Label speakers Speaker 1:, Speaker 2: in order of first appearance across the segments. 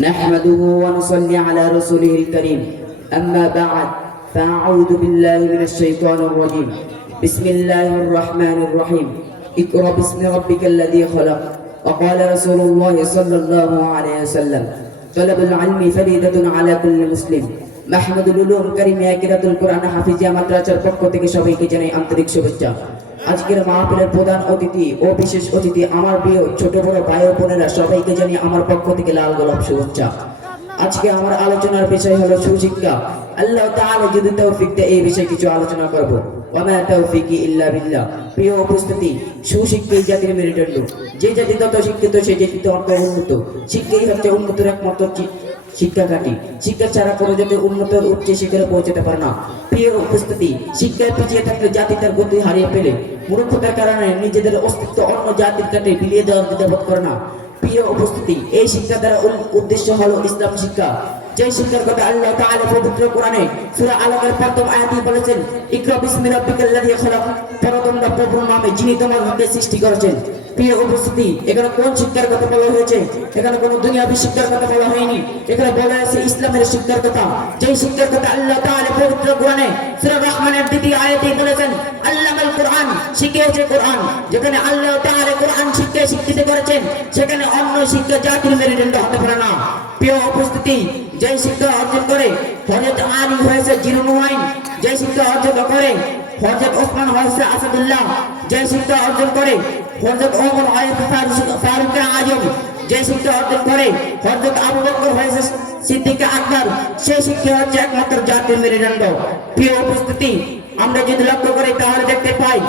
Speaker 1: نحمده ونصلي على رسوله الكريم أما بعد فأعوذ بالله من الشيطان الرجيم بسم الله الرحمن الرحيم اقرأ باسم ربك الذي خلق وقال رسول الله صلى الله عليه وسلم طلب العلم فريدة على كل مسلم মাহমুদুল উলুম কারিমিয়া কিরাতুল কোরআন হাফিজিয়া মাদ্রাসার পক্ষ থেকে সবাইকে জানাই আন্তরিক শুভেচ্ছা আজকের মাহফিলের প্রধান অতিথি ও বিশেষ অতিথি আমার প্রিয় ছোট বড় ভাই বোনেরা, সবাইকে জানিয়ে আমার পক্ষ থেকে লাল গোলাপ শুভেচ্ছা। আজকে আমার আলোচনার বিষয় হলো সুশিক্ষা। আল্লাহ তাআলা যদি তৌফিক দেয়, এই বিষয়ে কিছু আলোচনা করব। ওয়া তৌফিকি ইল্লা বিল্লাহ। প্রিয় উপস্থিতি জাতির মেরুদণ্ড যে জাতি তত শিক্ষিত সেই জাতি তত উন্নত শিক্ষাই হচ্ছে উন্নতির একমাত্র শিক্ষা ঘাটি শিক্ষা ছাড়া কোনো জাতি উন্নত উচ্চ শিখরে পৌঁছাতে পারে না। প্রিয় উপস্থিতি, শিক্ষায় পিছিয়ে থাকলে জাতি তার গতি হারিয়ে ফেলে। মূর্খতার কারণে নিজেদের অস্তিত্ব অন্য জাতির কাটে বিলিয়ে দেওয়ার দ্বিধাবোধ করে না। প্রিয় উপস্থিতি, এই শিক্ষা দ্বারা উদ্দেশ্য হলো ইসলাম শিক্ষা। যে শিক্ষার কথা আল্লাহ তাআলা পবিত্র কোরআনে সূরা আলামের প্রথম আয়াতে বলেছেন, ইকরা বিসমি রাব্বিকাল্লাযী খালাক। পরম প্রভুর নামে যিনি তোমাকে সৃষ্টি করেছেন। প্রিয় উপস্থিতি। এখানে কোন শিক্ষার কথা বলা হয়েছে? এখানে কোন দুনিয়াবী শিক্ষার কথা বলা হয়নি। এখানে বলা হয়েছে ইসলামের শিক্ষার কথা। যে শিক্ষার কথা আল্লাহ তাআলা পবিত্র কোরআনে রহমানের দ্বিতীয় আয়াতে বলেছেন শিক্ষা শিক্ষা অর্জন করে আসাদুল্লাহ যে শিক্ষা অর্জন করে হযরত ওমর ফারুক- আজম যে শিক্ষা অর্জন করে হযরত আবু বকর হয়েছে সিদ্দিক আকবর, সেই শিক্ষা হচ্ছে একমাত্র জাতির মেরুদণ্ড। প্রিয় উপস্থিতি, আমরা যদি লক্ষ্য করি, তাহলে দেখতে পাই,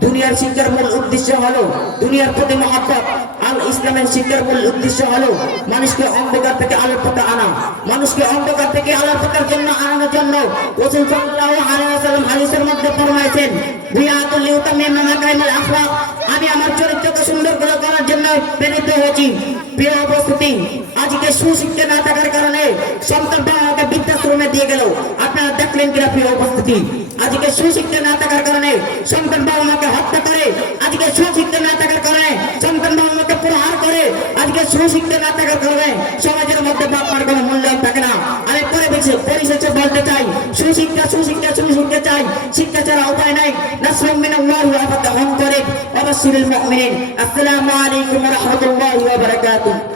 Speaker 1: দুনিয়ার শিক্ষার মূল উদ্দেশ্য হলো, দুনিয়ার প্রতি মহাব্বত। আল ইসলামের শিক্ষার মূল উদ্দেশ্য হলো, মানুষকে অন্ধকার থেকে আলোর পথে আনা। মানুষকে অন্ধকার থেকে আলোর পথের জন্য আনানোর জন্য রাসূল সাল্লাল্লাহু আলাইহি ওয়াসাল্লাম হাদিসের মধ্যে ফরমাইছেন বিয়াতুল লিউতামিমা মাকারিমাল আখলাক। আমি আমার চরিত্রকে সুন্দর করে করার জন্য প্রেরিত হয়েছি। প্রিয় উপস্থিতি, আজকে সুশিক্ষা না থাকার কারণে সন্তান বাবাকে বৃদ্ধাশ্রমে দিয়ে গেল। আপনারা দেখলেন কিনা প্রিয় উপস্থিতি? আজকে সুশিক্ষা না থাকার কারণে সন্তান বাবা মাকে হত্যা করে, আজকে সুশিক্ষা না থাকার কারণে সন্তান বাবা মাকে প্রহার করে, আজকে সুশিক্ষা না থাকার কারণে সমাজের সুশিক্ষা সুশিক্ষা শুনতে চাই। শিক্ষা ছাড়া উপায় নাই। নাসরুম মিনাল্লাহি ওয়া ফাতহুন করিব ওয়া বাশশিরিল মুমিনিন। আসসালামু আলাইকুম ওয়া রাহমাতুল্লাহি ওয়া বারাকাতুহু।